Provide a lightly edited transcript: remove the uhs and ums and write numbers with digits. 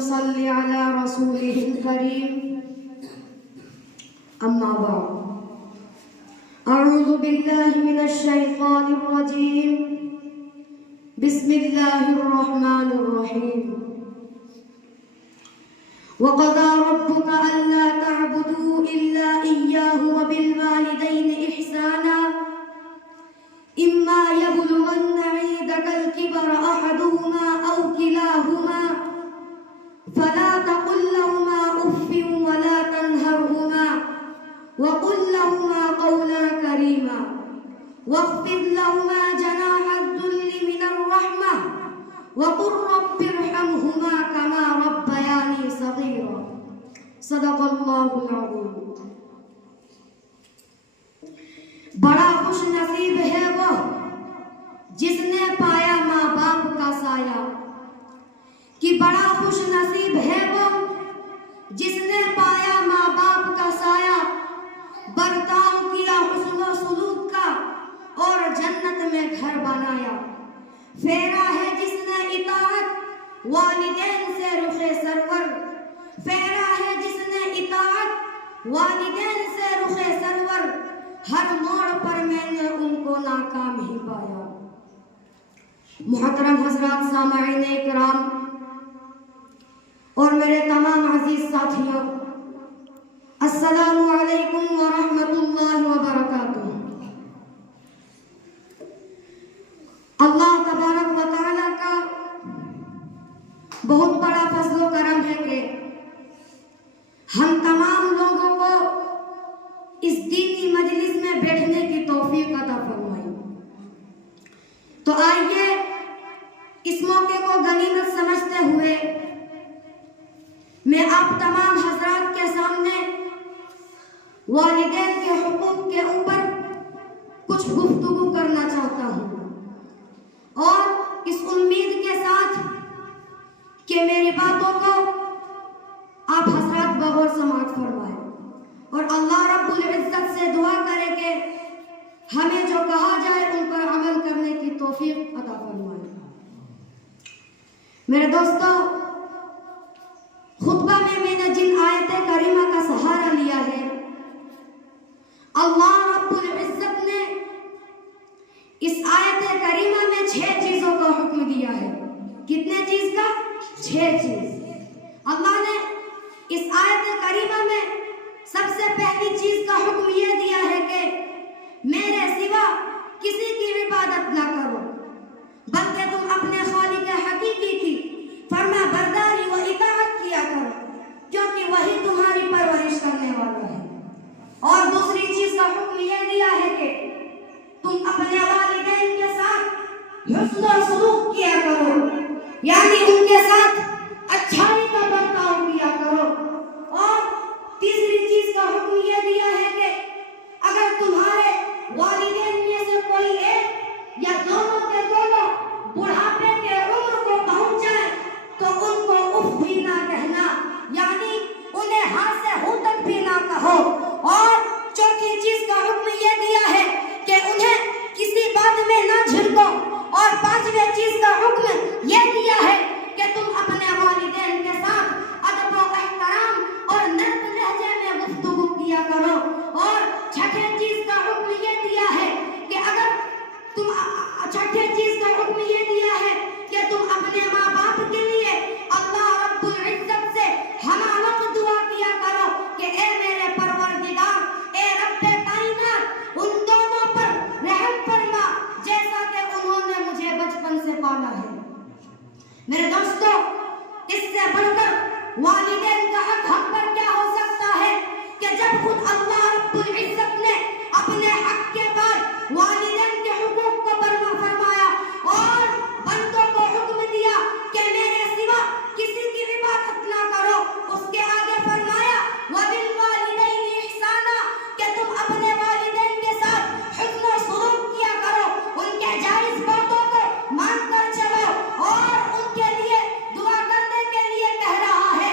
صل على رسوله الكريم أما بعد أعوذ بالله من الشيطان الرجيم بسم الله الرحمن الرحيم وقضى ربك ألا تعبدوا إلا إياه وبالوالدين إحسانا إما يبلغن عندك الكبر أحدهما أو كلاهما فلا تقل لهما أف ولا تنهرهما وقل لهما قولا كريما واخفض لهما جناح الذل من الرحمة وقل رب ارحمهما كما ربياني صغيرا صدق الله العظيم. بڑا خوش نصیب ہے وہ جس نے پایا ماں باپ کا سایہ، کہ بڑا خوش نصیب ہے وہ جس نے پایا ماں باپ کا سایہ، برتاؤ کیا حسن و سلوک کا اور جنت میں گھر بنایا، پھیرا ہے جس نے اطاعت والدین سے رخ سرور، پھیرا ہے جس نے اطاعت والدین سے رخ سرور، ہر موڑ پر میں نے ان کو ناکام ہی پایا. محترم حضرات، سامعین اکرام اور میرے تمام عزیز ساتھیوں، السلام علیکم ورحمۃ اللہ وبرکاتہ. اللہ تبارک و تعالی کا بہت بڑا فضل و کرم ہے کہ ہم تمام لوگوں کو اس دینی مجلس میں بیٹھنے کی توفیق عطا فرمائی. تو آئیے اس موقع کو غنیمت سمجھتے ہوئے میں آپ تمام حضرات کے سامنے والدین کے حقوق کے اوپر کچھ گفتگو کرنا چاہتا ہوں، اور اس امید کے ساتھ کہ میری باتوں کو آپ حضرات بغور سماعت فرمائیں اور اللہ رب العزت سے دعا کرے کہ ہمیں جو کہا جائے ان پر عمل کرنے کی توفیق عطا فرمائے. میرے دوستو، خطبہ میں نے جن آیت کریمہ کا سہارا لیا ہے، اللہ رب العزت نے اس آیت کریمہ میں 6 چیزوں کا حکم دیا ہے. کتنے چیز کا؟ 6 چیز. اللہ نے اس آیت کریمہ میں سب سے پہلی چیز کا حکم یہ دیا ہے کہ میرے سوا کسی کی عبادت نہ کرو، بلکہ تم اپنے خالق حقیقی کی فرما برداری و اطاعت کیا کرو، کیونکہ وہی تمہاری پرورش کرنے والا ہے. اور دوسری چیز کا حکم یہ دیا ہے کہ تم اپنے والدین کے ساتھ حسن و سلوک کیا کرو، یعنی ان کے ساتھ اچھائی کا برتاؤ کیا کرو. اور تیسری چیز کا حکم یہ دیا ہے کہ اگر تمہارے والدین میں سے کوئی ایک یا دونوں کے دونوں بڑھاپے کے عمر کو پہنچ جائے تو ان کو اف بھی نہ کہنا، یعنی انہیں ہاتھ سے ہو تک بھی نہ کہو. اور چوتھی چیز کا حکم یہ دیا ہے کہ انہیں کسی بات میں نہ جھڑکو. اور پانچویں چیز کا حکم یہ دیا ہے کہ تم اپنے والدین کے ساتھ ادب و احترام اور نرم لہجے میں گفتگو کیا کرو. اور چھٹے چیز کا حکم یہ دیا ہے کہ تم اپنے ماں باپ کے لیے اللہ رب العزت سے ہمہ وقت دعا کیا کرو کہ اے میرے پروردگار، اے رب کائنات، ان دونوں پر رحم فرما جیسا کہ انہوں نے مجھے بچپن سے پالا ہے. میرے دوستو، اس سے بڑھ کر والدین کا حق پر کیا ہو سکتا ہے کہ جب خود اللہ رب العزت نے اپنے حق کے بعد والدین کے حقوق کو فرمایا اور بندوں کو حکم دیا کہ میرے سوا کسی کی عبادت نہ کرو. اس کے آگے فرمایا وَبِالْوَالِدَيْنِ إِحْسَانًا، کہ تم اپنے والدین کے ساتھ حسن و سلوک کیا کرو، ان کے جائز باتوں کو مان کر چلو اور ان کے لیے دعا کرنے کے لیے کہہ رہا ہے.